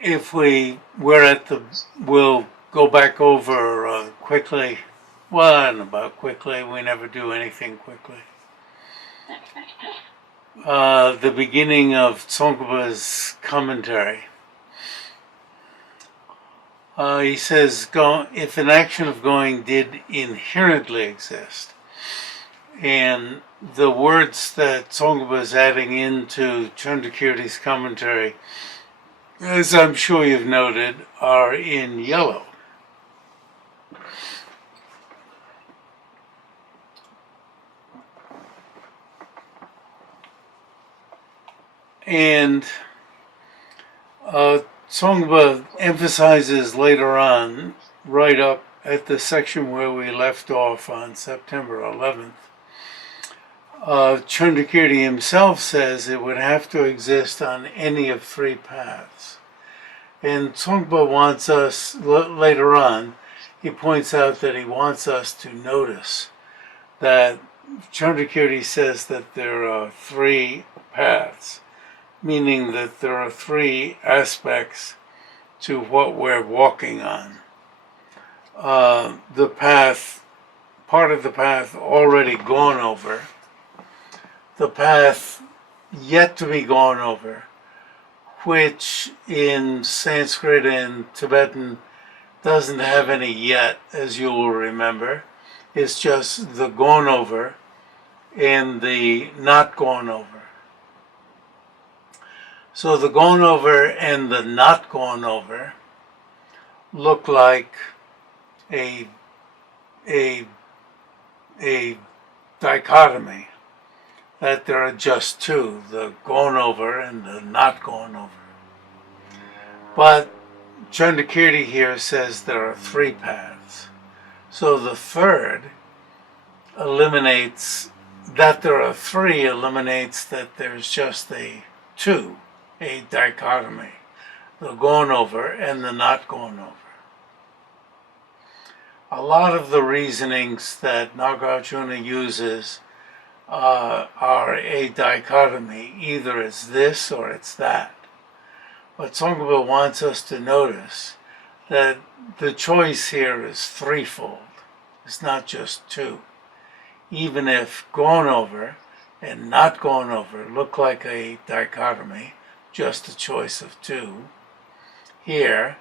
if we're at the, we'll go back over quickly. Well, I don't know about quickly. We never do anything quickly. The beginning of Tsong-kha-pa's commentary. He says, if an action of going did inherently exist, and the words that Tsong-kha-pa is adding into Chandrakirti's commentary, as I'm sure you've noted, are in yellow. And Tsong-kha-pa emphasizes later on, right up at the section where we left off on September 11th, Chandrakirti himself says it would have to exist on any of three paths. And Tsong-kha-pa wants us, later on, he points out that he wants us to notice that Chandrakirti says that there are three paths, meaning that there are three aspects to what we're walking on. The path, part of the path already gone over, the path yet to be gone over, which in Sanskrit and Tibetan doesn't have any yet, as you will remember. It's just the gone over and the not gone over. So the gone over and the not gone over look like a dichotomy, that there are just two, the gone over and the not gone over. But Chandrakirti here says there are three paths. So the third eliminates, that there are three eliminates that there's just a two, a dichotomy, the gone over and the not gone over. A lot of the reasonings that Nagarjuna uses are a dichotomy, either it's this or it's that. But Tsong-kha-pa wants us to notice that the choice here is threefold. It's not just two. Even if gone over and not gone over look like a dichotomy, just a choice of two, here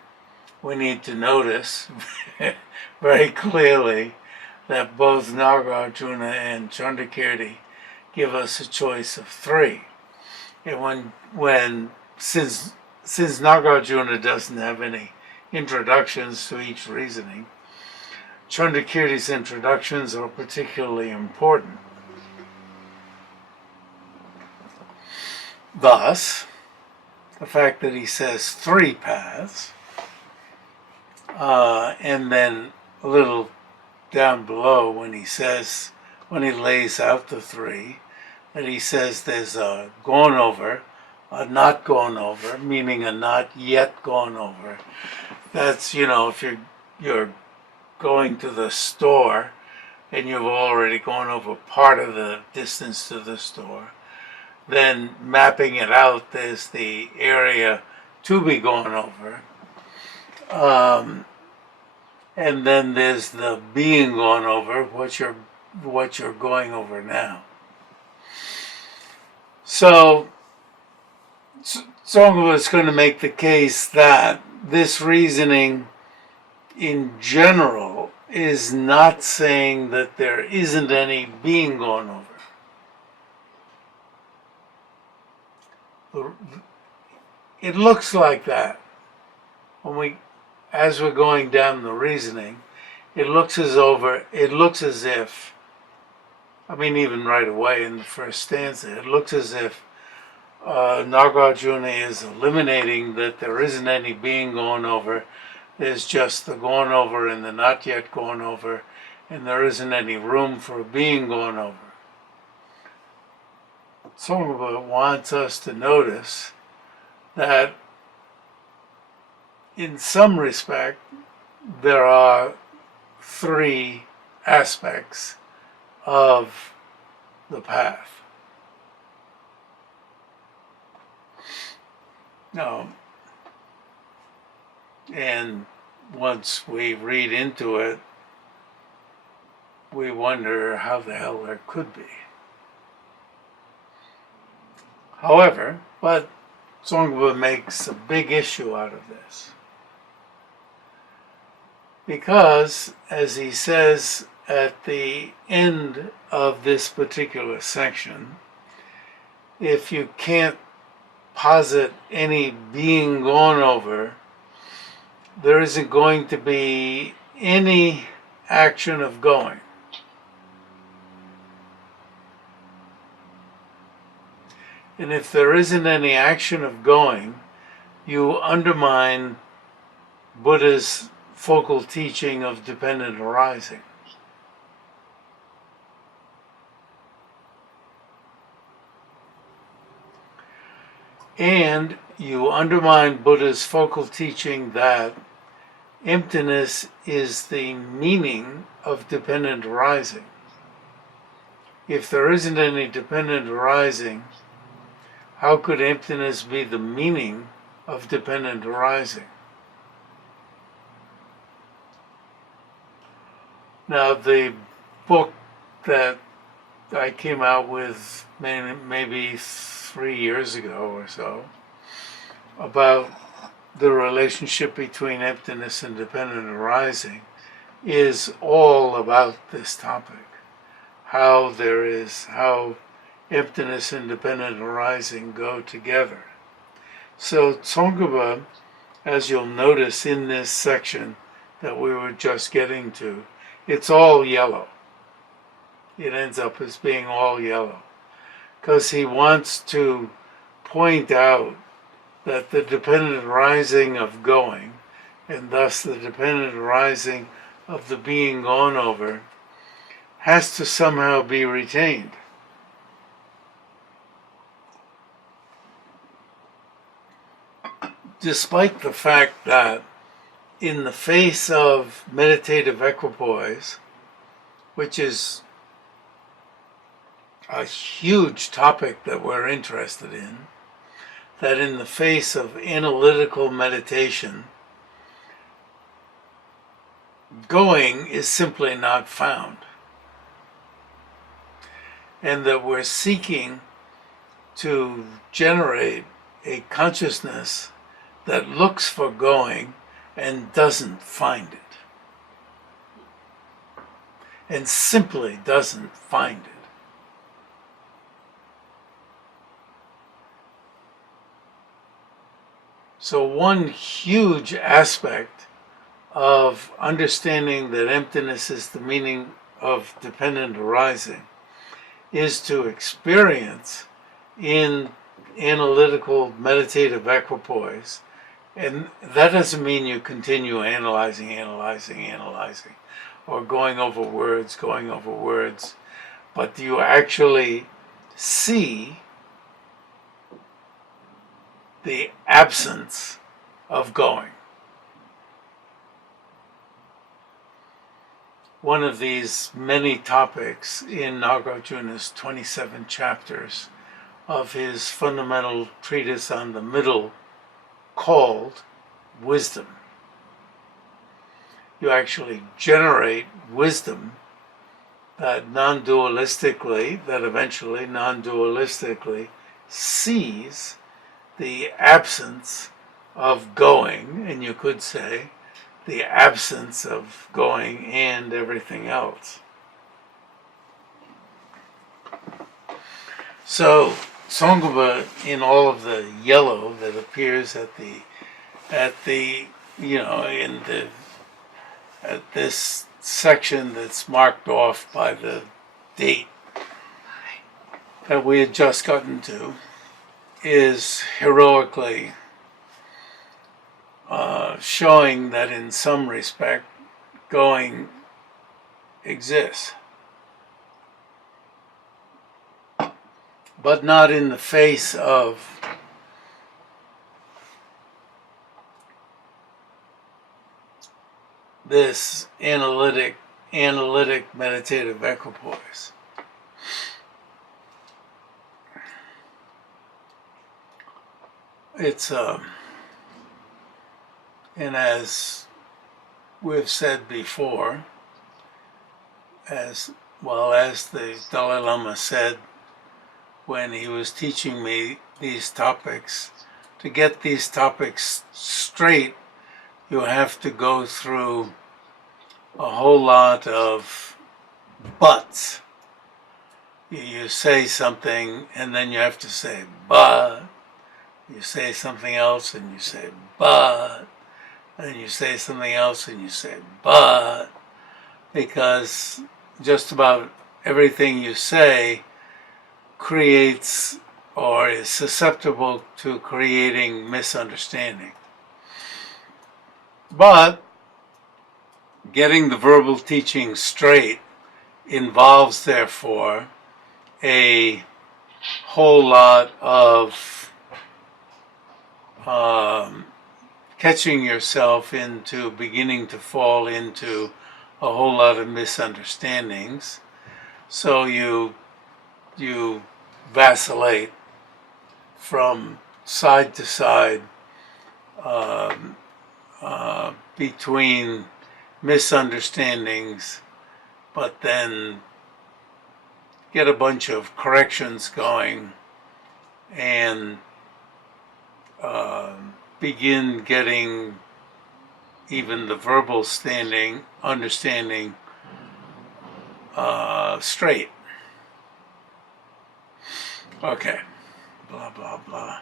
we need to notice very clearly that both Nagarjuna and Chandrakirti give us a choice of three. And since Nagarjuna doesn't have any introductions to each reasoning, Chandrakirti's introductions are particularly important. Thus, the fact that he says three paths, and then a little down below when he lays out the three, that he says there's a gone over, a not gone over, meaning a not yet gone over. That's, if you're going to the store and you've already gone over part of the distance to the store, then mapping it out, there's the area to be gone over. And then there's the being gone over, what you're going over now. So Tsong-kha-pa is going to make the case that this reasoning in general is not saying that there isn't any being gone over. It looks like that. As we're going down the reasoning, it looks as if, even right away in the first stanza, it looks as if Nagarjuna is eliminating that there isn't any being gone over. There's just the gone over and the not yet gone over, and there isn't any room for being gone over. Tsong-kha-pa wants us to notice that in some respect, there are three aspects of the path. Now, And once we read into it, we wonder how the hell there could be. However, but Tsong-kha-pa makes a big issue out of this. Because, as he says at the end of this particular section, if you can't posit any being gone over, there isn't going to be any action of going. And if there isn't any action of going, you undermine Buddha's focal teaching of dependent arising. And you undermine Buddha's focal teaching that emptiness is the meaning of dependent arising. If there isn't any dependent arising, how could emptiness be the meaning of dependent arising? Now, the book that I came out with maybe 3 years ago or so about the relationship between emptiness and dependent arising is all about this topic. How emptiness and dependent arising go together. So Tsong-kha-pa, as you'll notice in this section that we were just getting to, it's all yellow. It ends up as being all yellow. Because he wants to point out that the dependent arising of going, and thus the dependent arising of the being gone over, has to somehow be retained. Despite the fact that in the face of meditative equipoise, which is a huge topic that we're interested in, that in the face of analytical meditation, going is simply not found. And that we're seeking to generate a consciousness that looks for going and doesn't find it. And simply doesn't find it. So one huge aspect of understanding that emptiness is the meaning of dependent arising is to experience in analytical meditative equipoise. And that doesn't mean you continue analyzing, or going over words, but you actually see the absence of going. One of these many topics in Nagarjuna's 27 chapters of his fundamental treatise on the middle, called wisdom. You actually generate wisdom that eventually non-dualistically sees the absence of going, and you could say the absence of going and everything else. So Tsong-kha-pa, in all of the yellow that appears at this section that's marked off by the date that we had just gotten to, is heroically showing that in some respect going exists, but not in the face of this analytic meditative equipoise. And as we've said before, as well as the Dalai Lama said when he was teaching me these topics, to get these topics straight, you have to go through a whole lot of buts. You say something and then you have to say but. You say something else and you say but. And you say something else and you say but. Because just about everything you say creates or is susceptible to creating misunderstanding. But getting the verbal teaching straight involves, therefore, a whole lot of catching yourself into beginning to fall into a whole lot of misunderstandings. So you vacillate from side to side between misunderstandings, but then get a bunch of corrections going and begin getting even the verbal understanding straight. Okay, blah, blah, blah.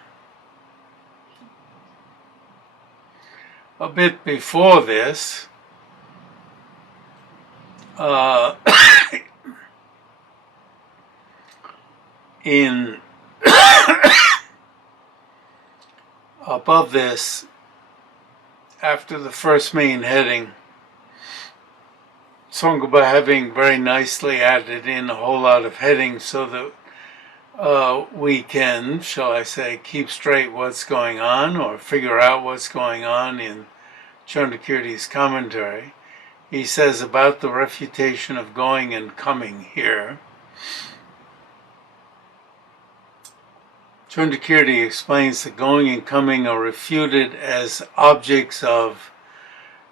A bit before this, in above this, after the first main heading, Tsong-kha-pa having very nicely added in a whole lot of headings so that we can, shall I say, keep straight what's going on or figure out what's going on in Chandrakirti's commentary. He says about the refutation of going and coming here. Chandrakirti explains that going and coming are refuted as objects of,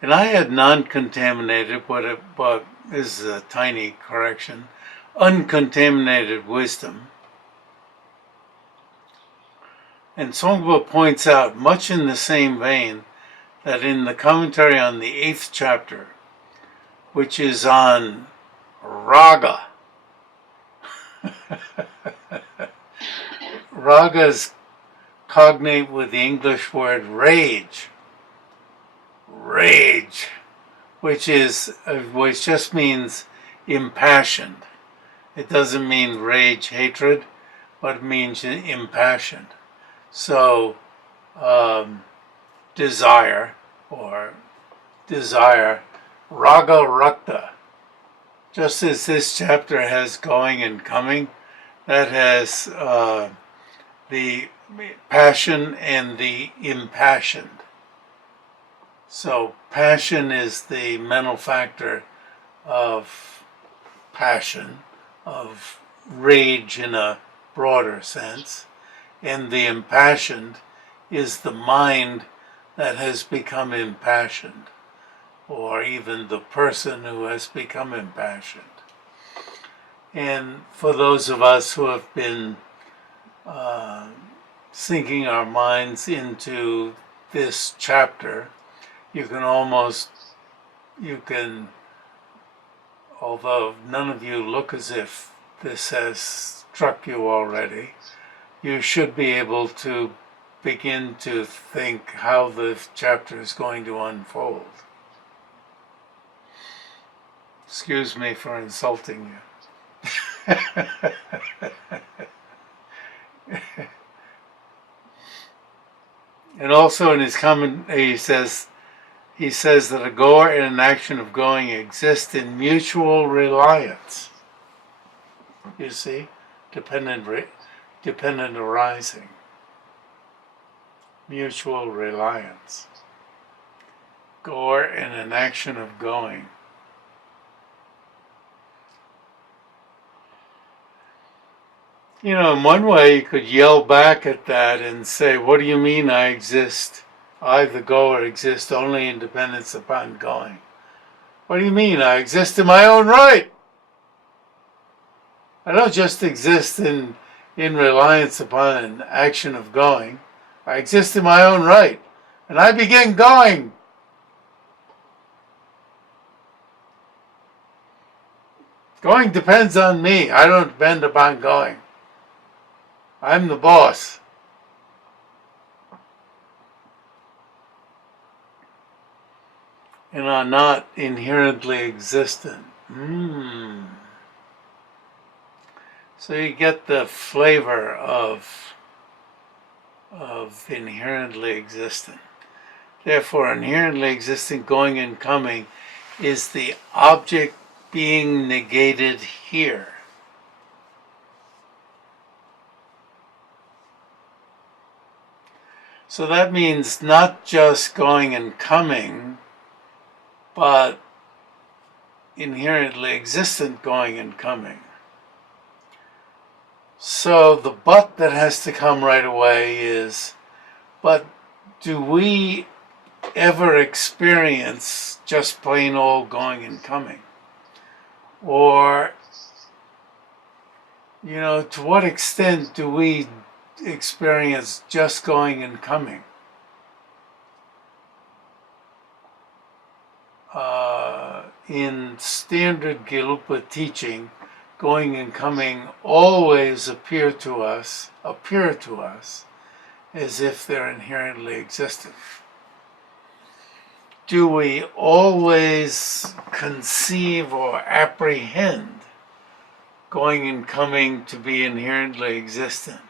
and I had non-contaminated, but this is a tiny correction, uncontaminated wisdom. And Tsong-kha-pa points out, much in the same vein, that in the commentary on the 8th chapter, which is on raga, raga is cognate with the English word rage, which just means impassioned. It doesn't mean rage, hatred, but it means impassioned. So, desire, raga rakta. Just as this chapter has going and coming, that has the passion and the impassioned. So, passion is the mental factor of passion, of rage in a broader sense. And the impassioned is the mind that has become impassioned, or even the person who has become impassioned. And for those of us who have been sinking our minds into this chapter, you can, although none of you look as if this has struck you already, you should be able to begin to think how the chapter is going to unfold. Excuse me for insulting you. And also in his comment, he says that a goer and an action of going exist in mutual reliance. You see, dependent arising, mutual reliance. Goer and an action of going. You know, in one way you could yell back at that and say, what do you mean I exist I, the goer, exist only in dependence upon going. What do you mean? I exist in my own right. I don't just exist in reliance upon an action of going. I exist in my own right. And I begin going. Going depends on me. I don't depend upon going. I'm the boss. And are not inherently existent. So you get the flavor of inherently existent. Therefore, inherently existent going and coming is the object being negated here. So that means not just going and coming, but inherently existent going and coming. So the but that has to come right away is, but do we ever experience just plain old going and coming? Or, to what extent do we experience just going and coming? In standard Gelugpa teaching, going and coming always appear to us as if they're inherently existent. Do we always conceive or apprehend going and coming to be inherently existent?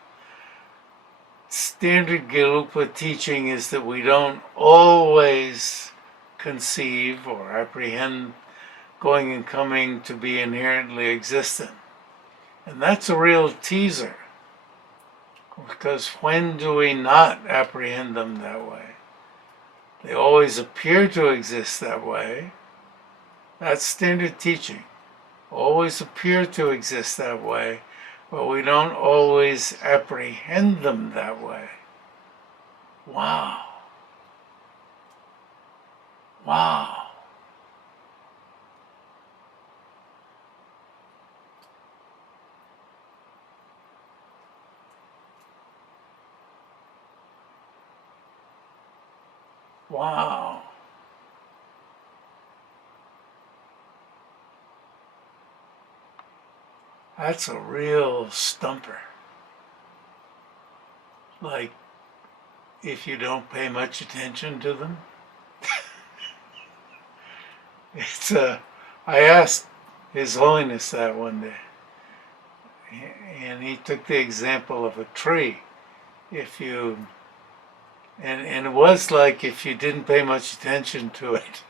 Standard Gelugpa teaching is that we don't always conceive or apprehend going and coming to be inherently existent. And that's a real teaser, because when do we not apprehend them that way? They always appear to exist that way. That's standard teaching. Always appear to exist that way, but we don't always apprehend them that way. Wow. Wow. Wow. That's a real stumper. Like, if you don't pay much attention to them. I asked His Holiness that one day, and he took the example of a tree. And it was like if you didn't pay much attention to it.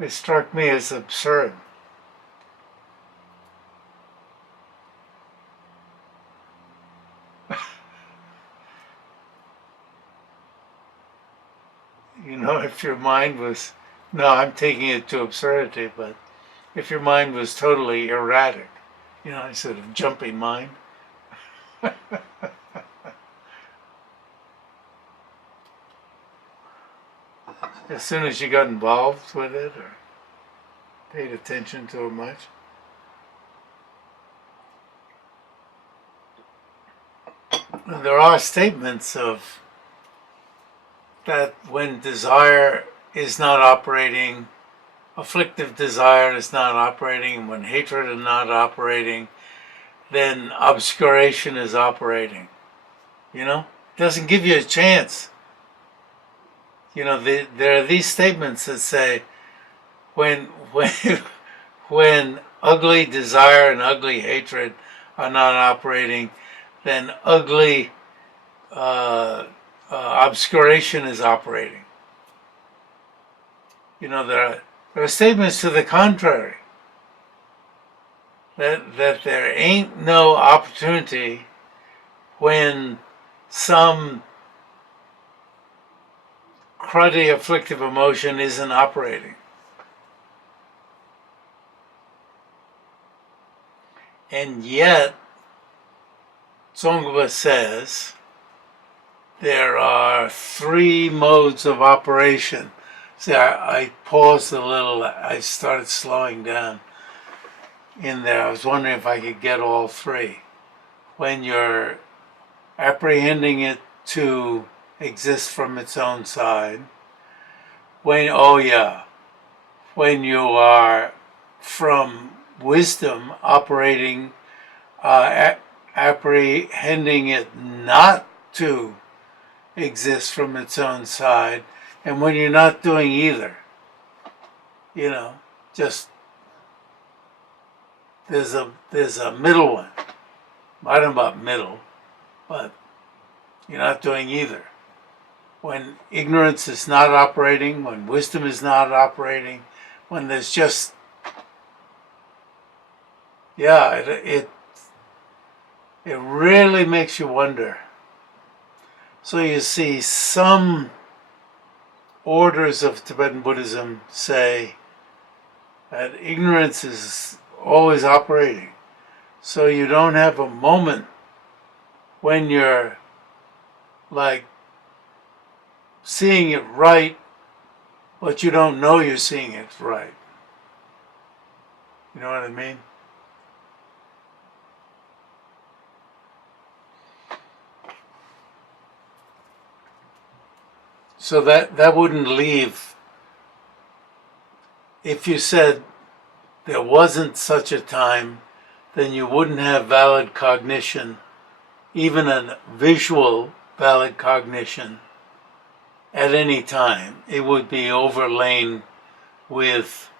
It struck me as absurd. If your mind was, no, I'm taking it to absurdity, but if your mind was totally erratic, instead of jumping mind. As soon as you got involved with it or paid attention to it much. There are statements of that when desire is not operating, afflictive desire is not operating, and when hatred is not operating, then obscuration is operating. It doesn't give you a chance. There are these statements that say, when ugly desire and ugly hatred are not operating, then ugly obscuration is operating. There are statements to the contrary, that there ain't no opportunity when some cruddy afflictive emotion isn't operating. And yet, Tsong-kha-pa says there are 3 modes of operation. See, I paused a little. I started slowing down in there. I was wondering if I could get all 3. When you're apprehending it to exist from its own side, when you are from wisdom operating, apprehending it not to exist from its own side, and when you're not doing either, just there's a middle one. I don't know about middle, but you're not doing either. When ignorance is not operating, when wisdom is not operating, when there's just, it really makes you wonder. So you see, some orders of Tibetan Buddhism say that ignorance is always operating. So you don't have a moment when you're like seeing it right, but you don't know you're seeing it right. You know what I mean? So that wouldn't leave, if you said there wasn't such a time, then you wouldn't have valid cognition, even a visual valid cognition, at any time. It would be overlain with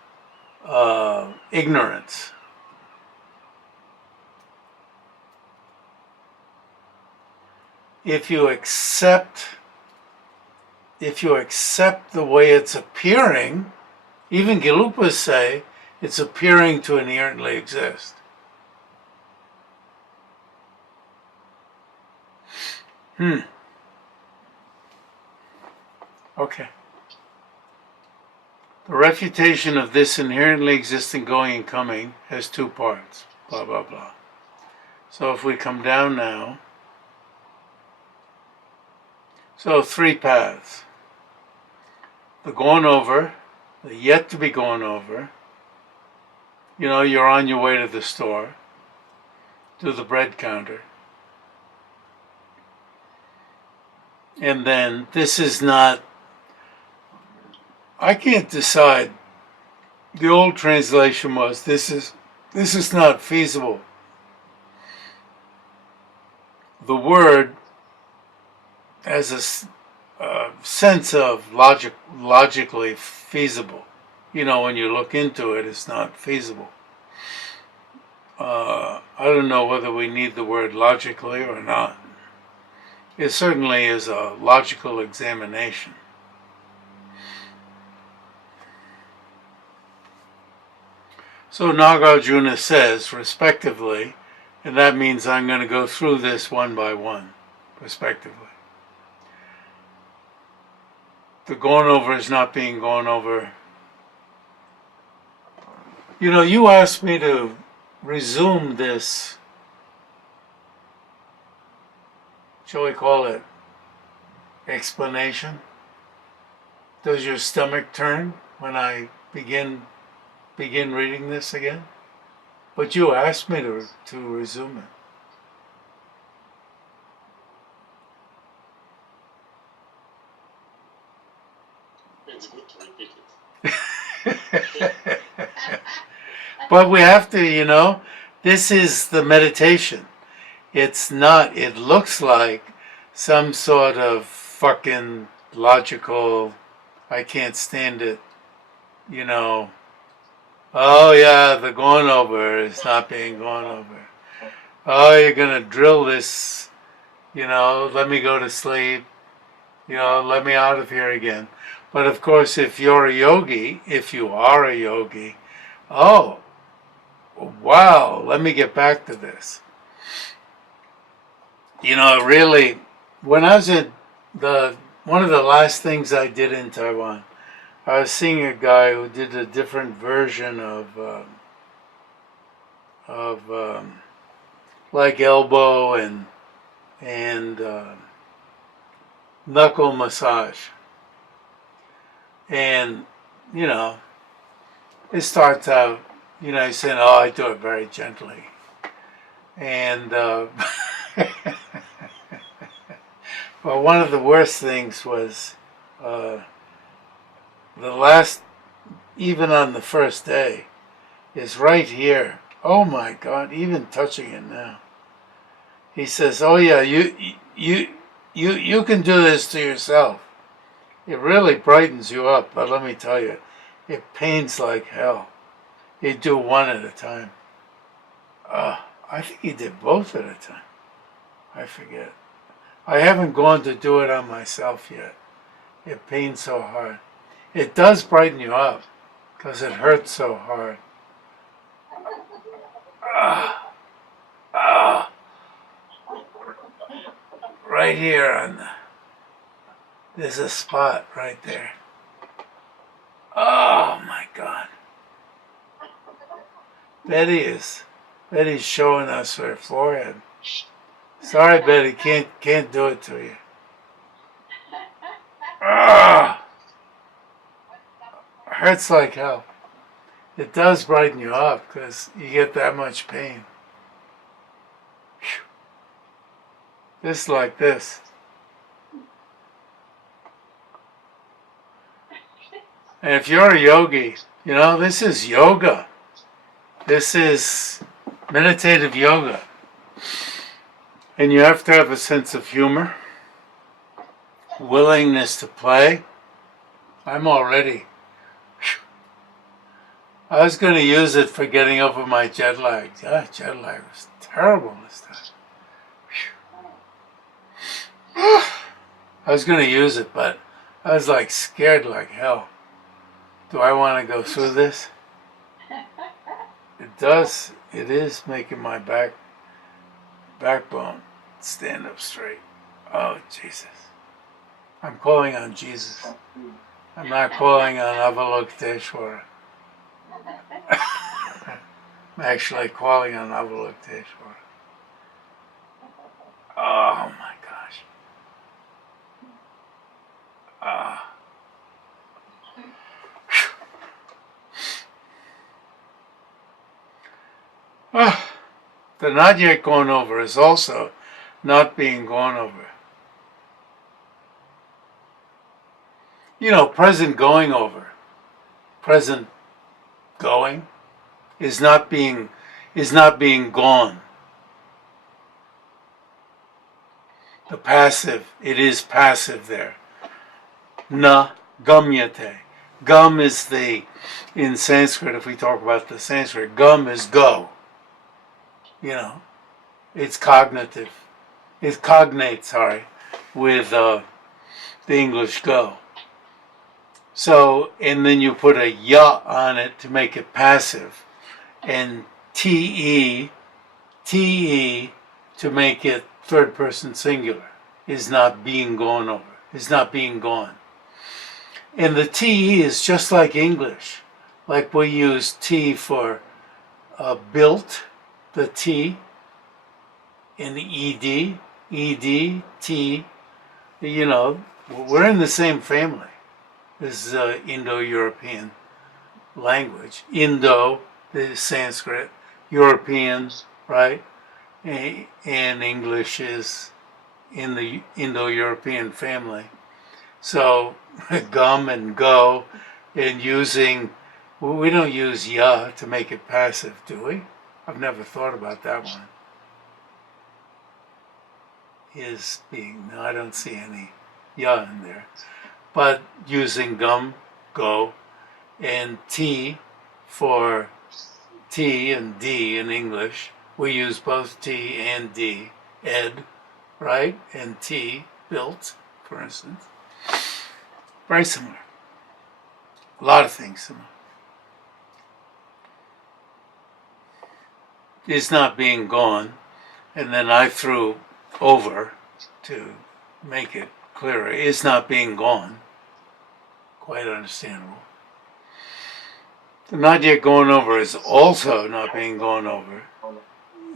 ignorance. If you accept the way it's appearing, even Gelupas say it's appearing to inherently exist. Okay. The refutation of this inherently existing going and coming has 2 parts. Blah, blah, blah. So if we come down now, so 3 paths. The going over, the yet to be gone over. You're on your way to the store, to the bread counter. And then this is not, I can't decide. The old translation was, this is not feasible. The word has a sense of logically feasible. When you look into it, it's not feasible. I don't know whether we need the word logically or not. It certainly is a logical examination. So Nagarjuna says, respectively, and that means I'm going to go through this one by one, respectively. The going over is not being gone over. You asked me to resume this, shall we call it, explanation. Does your stomach turn when I begin reading this again? But you asked me to resume it. It's good to repeat it. But we have to, this is the meditation. It's not, it looks like some sort of fucking logical, I can't stand it, oh yeah, the going over is not being gone over. Oh, you're going to drill this, let me go to sleep, let me out of here again. But of course, if you are a yogi, oh, wow, let me get back to this. Really, when I was at one of the last things I did in Taiwan, I was seeing a guy who did a different version of like elbow and and knuckle massage. And, you know, it starts out, you know, he's saying, oh, I do it very gently. And, well, one of the worst things was the last, even on the first day, is right here. Oh my God, even touching it now. He says, oh yeah, you can do this to yourself. It really brightens you up, but let me tell you, it pains like hell. You do one at a time. I think he did both at a time. I forget. I haven't gone to do it on myself yet. It pains so hard. It does brighten you up because it hurts so hard. Right here on the, there's a spot right there. Oh my God. Betty's showing us her forehead. Sorry, Betty, can't do it to you. Hurts like hell. It does brighten you up because you get that much pain. Just like this. And if you're a yogi, you know, this is yoga. This is meditative yoga. And you have to have a sense of humor, willingness to play. I'm already. I was going to use it for getting over my jet lag. Yeah, jet lag was terrible this time. I was going to use it, but I was like scared like hell. Do I want to go through this? It does. It is making my backbone stand up straight. Oh, Jesus. I'm calling on Jesus. I'm not calling on Avalokiteshvara. I'm actually calling on Avalokiteshvara. Oh my gosh. The not yet gone over is also not being gone over. You know, present going over, present going is not being gone. The passive, it is passive there. Na gamyate. Gum is in Sanskrit, if we talk about the Sanskrit, gum is go. You know, it's cognitive. It's cognate, with the English go. So, and then you put a ya on it to make it passive, and te to make it third person singular is not being gone over, is not being gone. And the te is just like English, like we use T for built, the T, and the ed, T, you know, we're in the same family. This is Indo-European language. Indo, the Sanskrit, European, right? And English is in the Indo-European family. So gum and go, and we don't use ya to make it passive, do we? I've never thought about that one. Is being, no, I don't see any ya in there. But using gum, go, and T for T and D in English, we use both T and D, ed, right? And T, built, for instance. Very similar. A lot of things similar. Is not being gone, and then I threw over to make it clearer. Is not being gone. Quite understandable. The not yet going over is also not being gone over.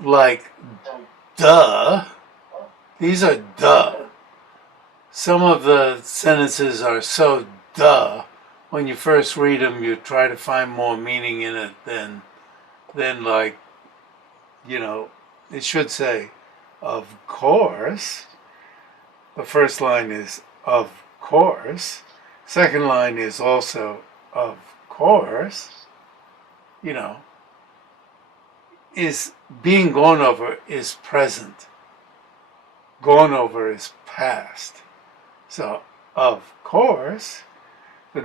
Like, duh, These are duh. Some of the sentences are so duh. When you first read them, you try to find more meaning in it than like, it should say, of course. The first line is of course. Second line is also of course. Is being gone over is present. Gone over is past. So, of course, the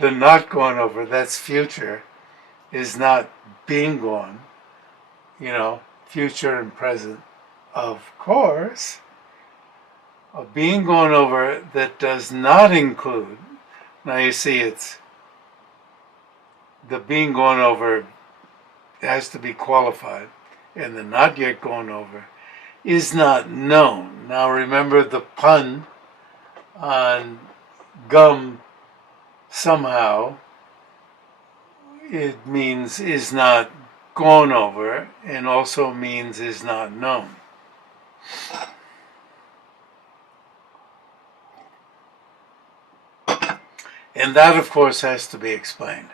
not gone over, that's future, is not being gone. Future and present. Of course, a being gone over that does not include, now you see it's, the being gone over has to be qualified, and the not yet gone over is not known. Now remember the pun on gum somehow, it means is not gone over and also means is not known. And that, of course, has to be explained.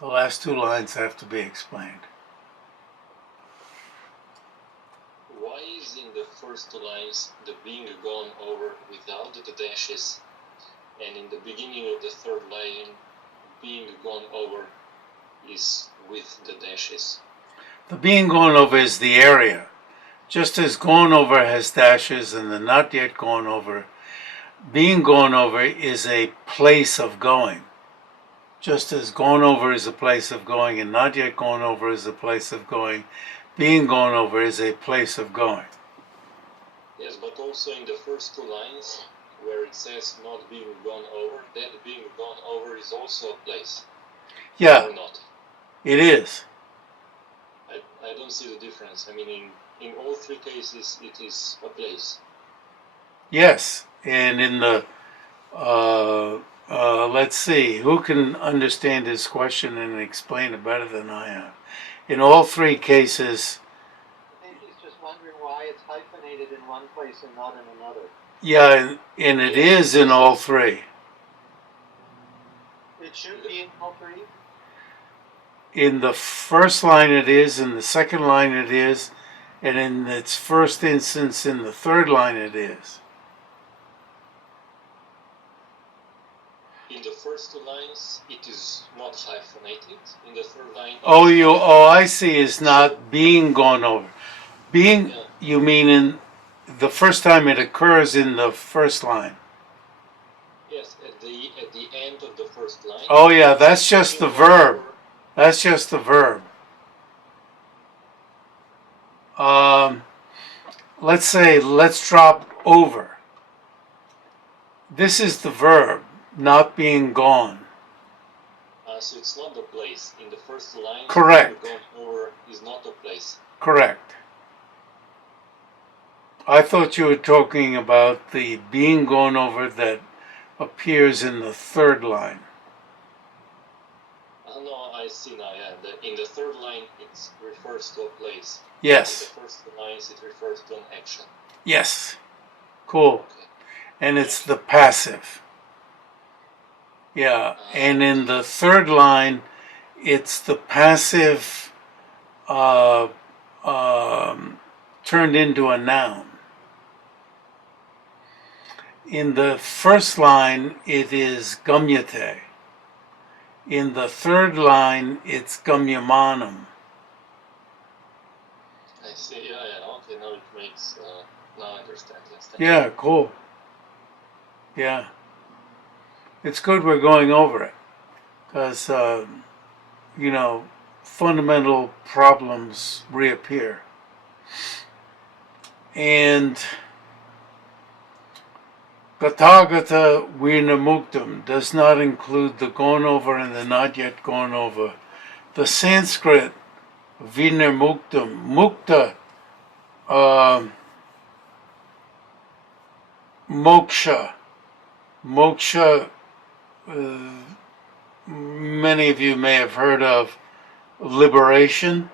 The last two lines have to be explained. Why is in the first two lines the being gone over without the dashes, and in the beginning of the third line, being gone over is with the dashes? The being gone over is the area. Just as gone over has dashes and the not yet gone over, being gone over is a place of going. Just as gone over is a place of going and not yet gone over is a place of going, being gone over is a place of going. Yes, but also in the first two lines, where it says not being gone over, that being gone over is also a place. Yeah, or not? It is. I don't see the difference. I mean, in all three cases, it is a place. Yes, and in the, let's see, who can understand his question and explain it better than I have? In all three cases, I think he's just wondering why it's hyphenated in one place and not in another. yeah, and it is in all three. It should be in all three. In the first line it is, in the second line it is, and in its first instance in the third line it is. In the first two lines, it is not hyphenated. In the third line, I see, is not being gone over. Being, Yeah. you mean in the first time it occurs in the first line. Yes, at the end of the first line. Oh yeah, that's just the being gone verb. over. That's just the verb. Let's say, let's drop over. This is the verb, not being gone. So it's not the place. In the first line, Correct. being gone over is not a place. Correct. I thought you were talking about the being gone over that appears in the third line. No, I see now. Yeah, in the third line, it refers to a place. Yes. In the first two lines, it refers to an action. Yes. Cool. Okay. And it's the passive. Yeah. And in the third line, it's the passive turned into a noun. In the first line, it is gamyate. In the third line, it's gamyamanam. I see. Yeah. Okay, now it makes. Now I understand. Yes. Thank Yeah, cool. Yeah. It's good we're going over it. Because, fundamental problems reappear. And Gatagata Vinamuktam does not include the gone over and the not yet gone over. The Sanskrit Vinamuktam, mukta, moksha. Moksha, many of you may have heard of liberation.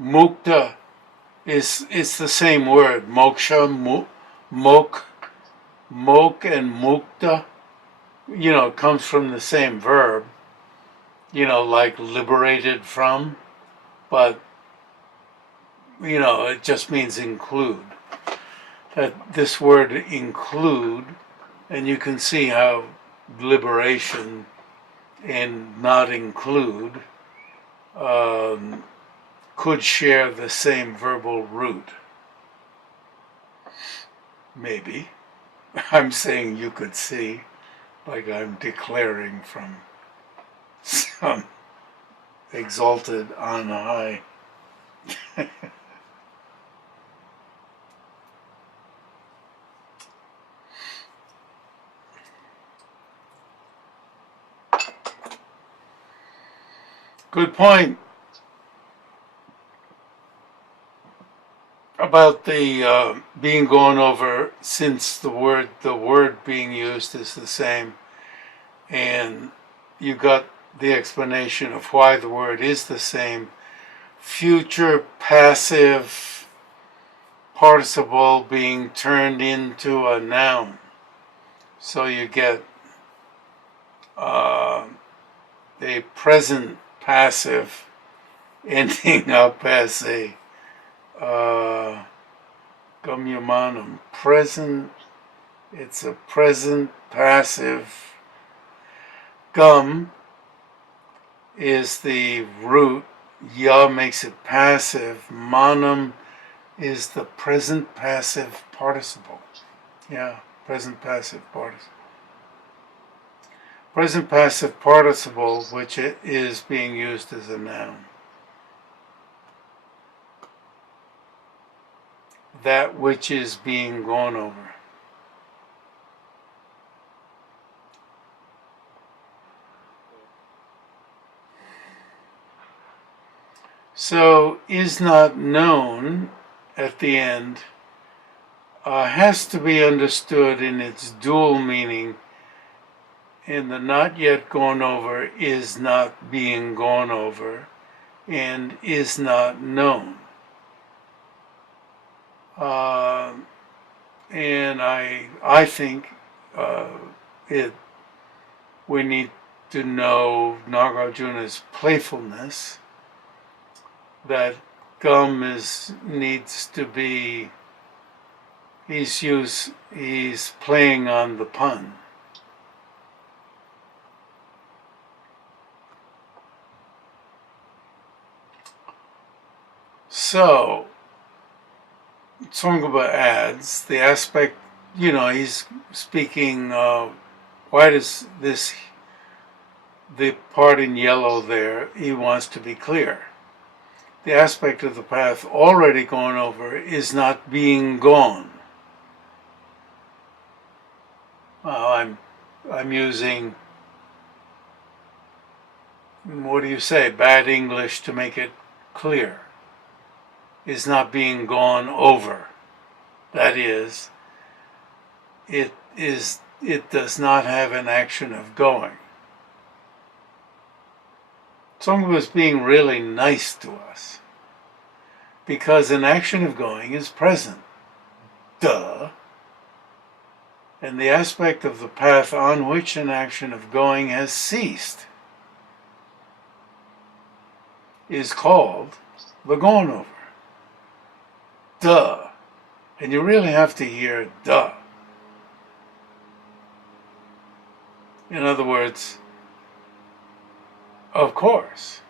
Mukta It's the same word. Moksha, mok and mukta. It comes from the same verb. Like liberated from, but it just means include. That this word include, and you can see how liberation and not include could share the same verbal root. Maybe. I'm saying you could see, like I'm declaring from some exalted on high. Good point about the being gone over, since the word being used is the same, and you got the explanation of why the word is the same. Future passive participle being turned into a noun, so you get a present passive ending up as a gumyamanam. Present, it's a present passive. Gum is the root. Ya makes it passive. Manam is the present passive participle. Yeah, present passive participle. Present passive participle, which it is being used as a noun. That which is being gone over. So, is not known at the end has to be understood in its dual meaning, and the not yet gone over is not being gone over and is not known. And I think we need to know Nagarjuna's playfulness, that gum needs to be, he's playing on the pun. So, Tsong-kha-pa adds the aspect, he's speaking, why does the part in yellow there, he wants to be clear. The aspect of the path already gone over is not being gone. I'm using, what do you say, bad English to make it clear. Is not being gone over. That is, it does not have an action of going. Tsong-kha-pa is being really nice to us, because an action of going is present. Duh. And the aspect of the path on which an action of going has ceased is called the gone over. Duh. And you really have to hear duh. In other words, of course.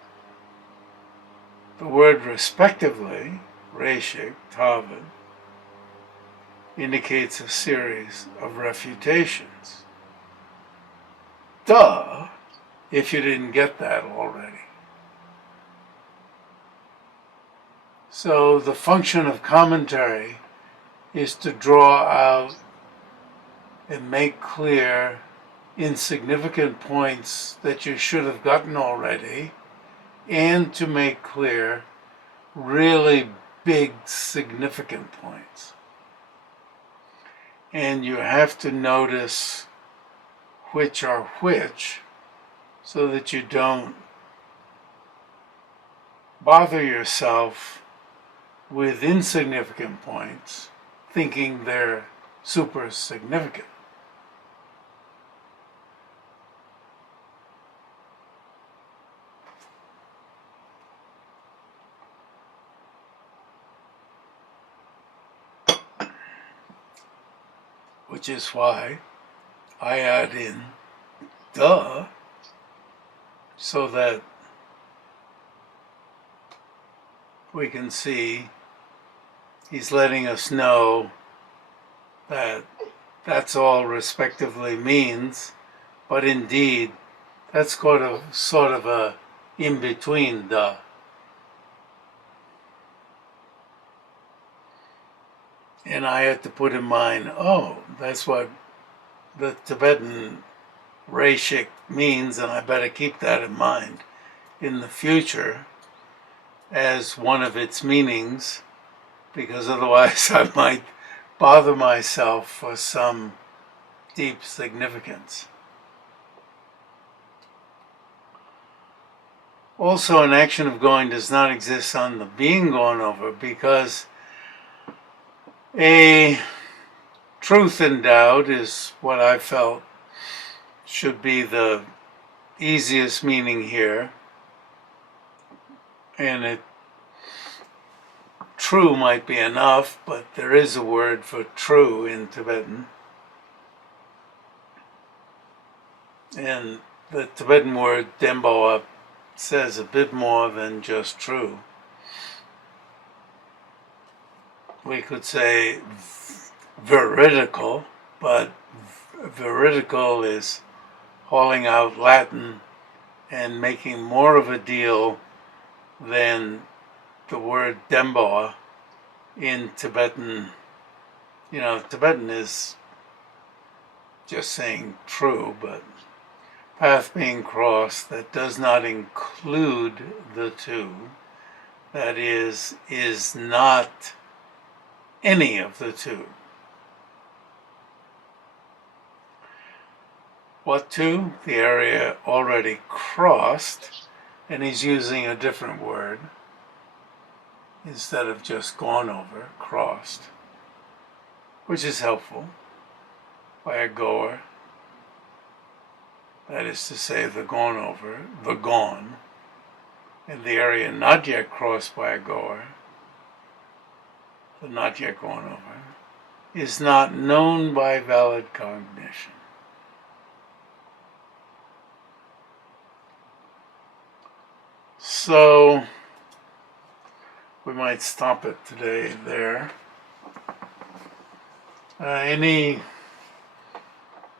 The word respectively, reshik, tavad, indicates a series of refutations. Duh, if you didn't get that already. So the function of commentary is to draw out and make clear insignificant points that you should have gotten already, and to make clear really big, significant points. And you have to notice which are which, so that you don't bother yourself with insignificant points, thinking they're super significant. Which is why I add in "the" so that we can see he's letting us know that that's all respectively means, but indeed that's sort of a in between "the." And I had to put in mind, oh, that's what the Tibetan Reishik means, and I better keep that in mind in the future as one of its meanings, because otherwise I might bother myself for some deep significance. Also, an action of going does not exist on the being gone over, because a truth endowed is what I felt should be the easiest meaning here. And true might be enough, but there is a word for true in Tibetan. And the Tibetan word Demboa says a bit more than just true. We could say veridical, but veridical is hauling out Latin and making more of a deal than the word Demboa in Tibetan. You know, Tibetan is just saying true, but path being crossed that does not include the two, that is not any of the two. What two? The area already crossed, and he's using a different word instead of just gone over, crossed, which is helpful, by a goer. That is to say, the gone over, the gone, and the area not yet crossed by a goer, the not yet gone over, is not known by valid cognition. So, we might stop it today there. Any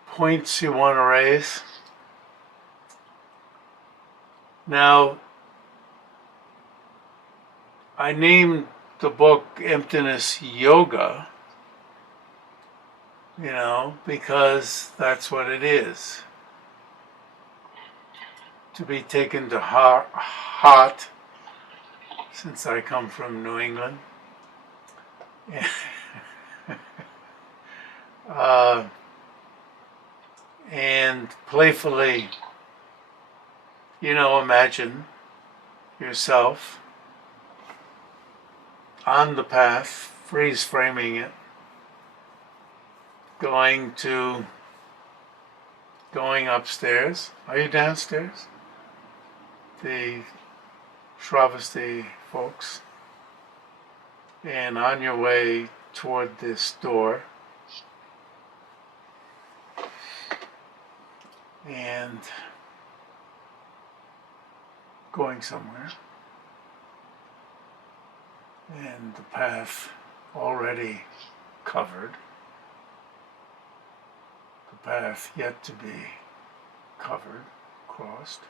points you want to raise? Now, I named the book Emptiness Yoga, because that's what it is. To be taken to heart, since I come from New England. And playfully, imagine yourself on the path, freeze framing it, going upstairs. Are you downstairs? The Shravasti folks. And on your way toward this door, and going somewhere, and the path already covered, the path yet to be covered, crossed,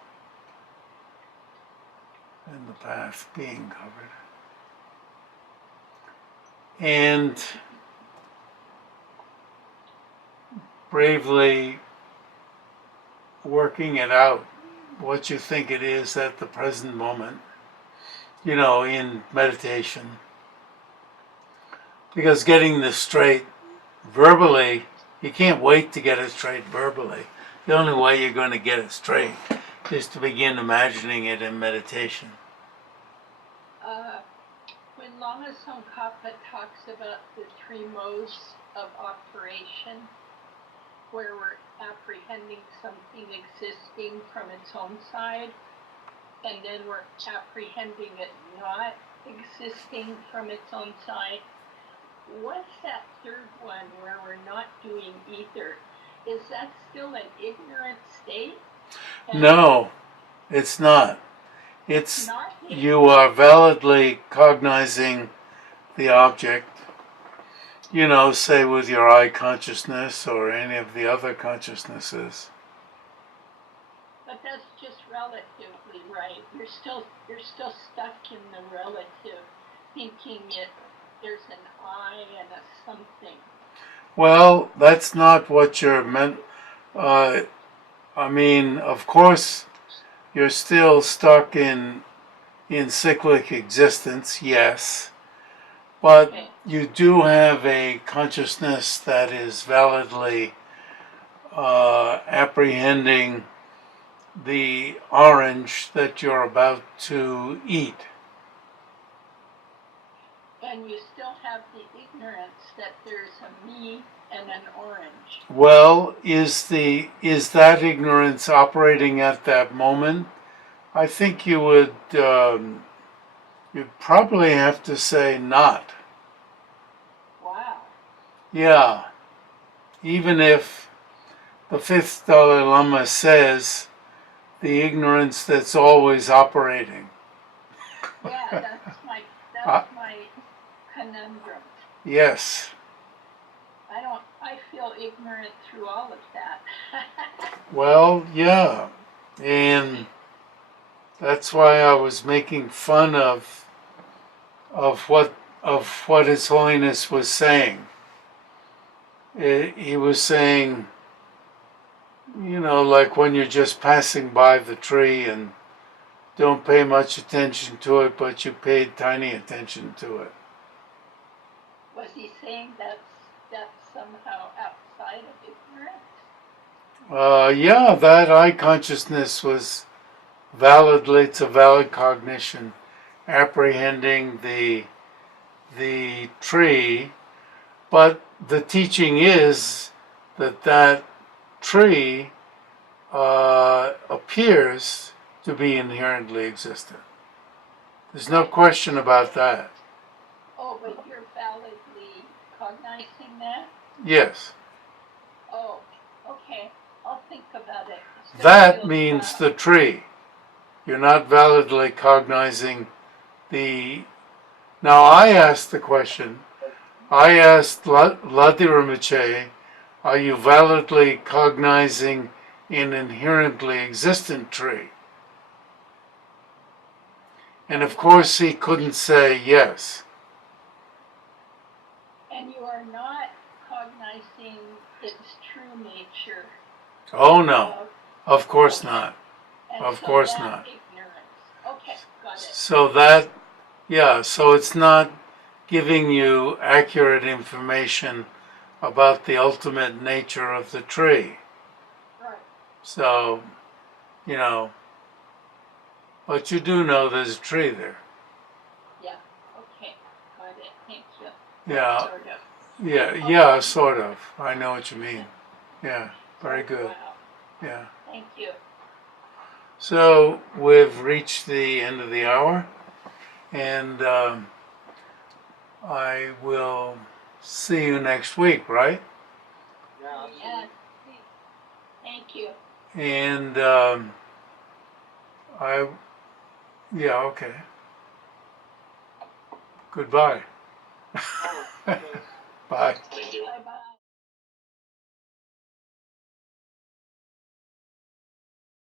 and the path being covered. And bravely working it out, what you think it is at the present moment, in meditation. Because getting this straight verbally, you can't wait to get it straight verbally. The only way you're going to get it straight is to begin imagining it in meditation. When Lama Tsong-kha-pa talks about the three modes of operation, where we're apprehending something existing from its own side, and then we're apprehending it not existing from its own side. What's that third one where we're not doing either? Is that still an ignorant state? And No, it's not. It's not you are validly cognizing the object, you know, say with your eye consciousness or any of the other consciousnesses. But that's just relatively right. You're still stuck in the relative, thinking there's an I and a something. Well, that's not what you're meant. I mean, of course, you're still stuck in cyclic existence, yes, but Okay. you do have a consciousness that is validly apprehending the orange that you're about to eat. And you still have the ignorance that there's a me and an orange. Well, is that ignorance operating at that moment? I think you'd probably have to say not. Wow. Yeah, even if the fifth Dalai Lama says the ignorance that's always operating. Yeah, that's my conundrum. Yes. I feel ignorant through all of that. Well, yeah, and that's why I was making fun of what His Holiness was saying. He was saying, you know, like when you're just passing by the tree and don't pay much attention to it, but you paid tiny attention to it. Was he saying that's somehow outside of ignorance? Yeah, that eye consciousness was validly, it's a valid cognition, apprehending the tree, but the teaching is that tree appears to be inherently existent. There's no question about that. Oh, but you're validly cognizing that? Yes. Oh, okay. I'll think about it. That means the tree. You're not validly cognizing the... Now I asked the question, I asked Ladirameche, are you validly cognizing an inherently existent tree? And of course he couldn't say yes. And you are not cognizing its true nature. Oh no, of course not. And Of so course that not. ignorance. Okay, got it. So that, yeah, so it's not giving you accurate information about the ultimate nature of the tree. Right. So, you know, but you do know there's a tree there. Yeah. Okay. Got it. Thank you. Yeah, Sort of. yeah, sort of. I know what you mean. Yeah, very good. Wow. Yeah. Thank you. So we've reached the end of the hour, and I will see you next week, right? Yeah. Yes. Thank you. And yeah, okay. Goodbye. Oh, okay. Bye. Thank you. Bye bye.